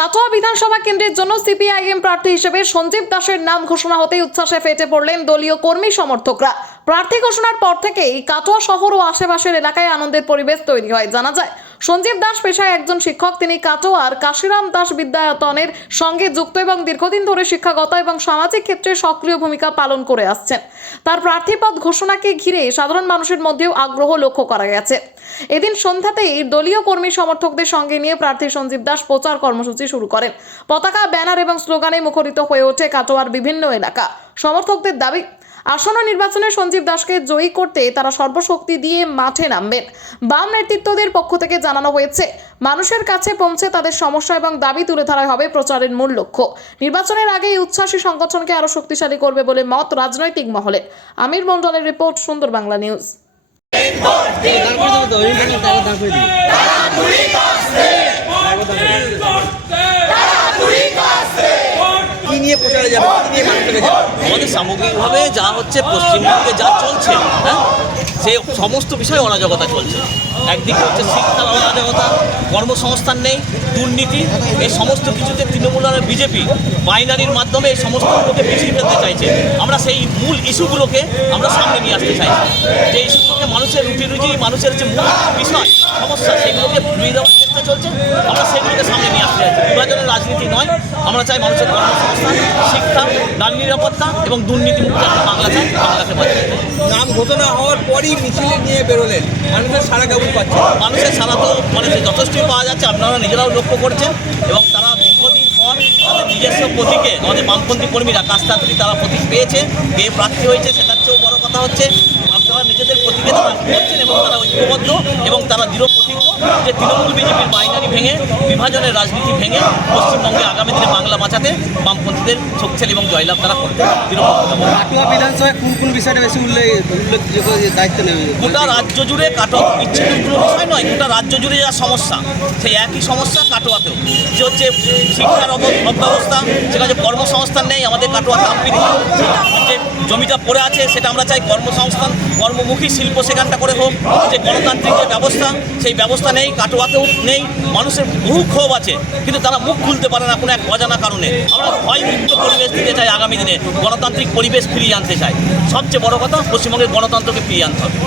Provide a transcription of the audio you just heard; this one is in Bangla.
কাটোয়া বিধানসভা কেন্দ্রের জন্য সিপিআইএম প্রার্থী হিসেবে সঞ্জীব দাসের নাম ঘোষণা হতেই উচ্ছ্বাসে ফেটে পড়লেন দলীয় কর্মী সমর্থকরা। প্রার্থী ঘোষণার পর থেকেই কাটোয়া শহর ও আশেপাশের এলাকায় আনন্দের পরিবেশ তৈরি হয়। জানা যায়, সঞ্জীব দাস পেশায় একজন শিক্ষক। তিনি কাটোয়ার কাশিরাম দাস বিদ্যায়তনের সঙ্গে যুক্ত এবং দীর্ঘদিন ধরে শিক্ষাগত এবং সামাজিক ক্ষেত্রে সক্রিয় ভূমিকা পালন করে আসছেন। তার প্রার্থীপদ ঘোষণাকে ঘিরে সাধারণ মানুষের মধ্যেও আগ্রহ লক্ষ্য করা গেছে। এদিন সন্ধ্যাতেই দলীয় কর্মী সমর্থকদের সঙ্গে নিয়ে প্রার্থী সঞ্জীব দাস প্রচার কর্মসূচি শুরু করেন। পতাকা, ব্যানার এবং স্লোগানে মুখরিত হয়ে ওঠে কাটোয়ার বিভিন্ন এলাকা। সমর্থকদের দাবি, আসন্ন নির্বাচনে সঞ্জীব দাসকে জয়ী করতে তারা সর্বশক্তি দিয়ে মাঠে নামবেন। বাম নেতৃত্বদের পক্ষ থেকে জানানো হয়েছে, মানুষের কাছে পৌঁছে তাদের সমস্যা এবং দাবি তুলে ধরা হবে প্রচারের মূল লক্ষ্য। নির্বাচনের আগে এই উচ্ছ্বাসী সংগঠনকে আরো শক্তিশালী করবে বলে মত রাজনৈতিক মহলে। আমির মন্ডলের রিপোর্ট, সুন্দর বাংলা নিউজ। আমাদের সামগ্রিকভাবে যা হচ্ছে পশ্চিমবঙ্গে যা চলছে, সে সমস্ত বিষয়ে অরাজকতা চলছে। একদিকে হচ্ছে শিক্ষার অরাজকতা, কর্মসংস্থান নেই, দুর্নীতি, এই সমস্ত কিছুতে তৃণমূল আর বিজেপি বাইনারির মাধ্যমে এই সমস্তগুলোকে পিছিয়ে ফেলতে চাইছে। আমরা সেই মূল ইস্যুগুলোকে আমরা সামনে নিয়ে আসতে চাইছি। যে ইস্যুগুলোকে মানুষের রুটি মানুষের যে মূল বিষয় সমস্যা, সেগুলোকে ভুলিয়ে দেওয়ার চেষ্টা চলছে। আমরা সেগুলোকে সামনে নিয়ে আসতে চাইছি। বিভাজনের রাজনীতি নয়, আমরা চাই মানুষের কর্মসংস্থান, শিক্ষা, নারী নিরাপত্তা এবং দুর্নীতিমুক্ত একটা বাংলা চাই। বাংলাকে বাঁচাতে নাম ঘোষণা হওয়ার পরই মিছিলে নিয়ে বেরোলেন, মানুষের সারা কেমন পাচ্ছে? মানুষের সারা তো যথেষ্টই পাওয়া যাচ্ছে, আপনারা নিজেরাও লক্ষ্য করছেন। এবং তারা দীর্ঘদিন পর তাদের নিজস্ব প্রতীকে, আমাদের বামপন্থী কর্মীরা কাস্তাতুলি তারা প্রতীক পেয়েছে, পেয়ে প্রার্থী হয়েছে। সেটার চেয়েও বড় কথা হচ্ছে আপনারা নিজেদের প্রতীকে তারা করছেন এবং তারা ঐক্যবদ্ধ এবং তারা দৃঢ় প্রতিজ্ঞ যে তৃণমূল বিজেপির বাইনারি ভেঙে, বিভাজনের রাজনীতি ভেঙে পশ্চিমবঙ্গে আগামী দিনে বাংলা বাঁচাতে বামপন্থীদের শক্তিশালী এবং জয়লাভ তারা করতে দৃঢ়। কাটোয়া বিধানসভায় কোন বিষয়টা বেশি উল্লেখযোগ্য দায়িত্ব নেবে? গোটা রাজ্য জুড়ে কাটোয়া বিচ্ছিন্ন কোনো বিষয় নয়, গোটা রাজ্য জুড়ে যা সমস্যা, সেই একই সমস্যা কাটোয়াতেও। যে হচ্ছে শিক্ষার অব্যবস্থা, সেটা যে কর্মসংস্থান নেই। আমাদের কাটোয়া তাম্পির যে জমিটা পড়ে আছে, সেটা আমরা চাই কর্মসংস্থান, কর্মমুখী শিল্প সেখানটা করে হোক। যে গণতান্ত্রিক যে ব্যবস্থা, সেই ব্যবস্থা নেই, কাটোয়াতেও নেই। মানুষের বহু ক্ষোভ আছে, কিন্তু তারা মুখ খুলতে পারে না কোনো এক অজানা কারণে। আমরা ভয়মুক্ত পরিবেশ দিতে চাই, আগামী দিনে গণতান্ত্রিক পরিবেশ ফিরিয়ে আনতে চাই। সবচেয়ে বড় কথা, পশ্চিমবঙ্গের গণতন্ত্রকে ফিরিয়ে আনতে হবে।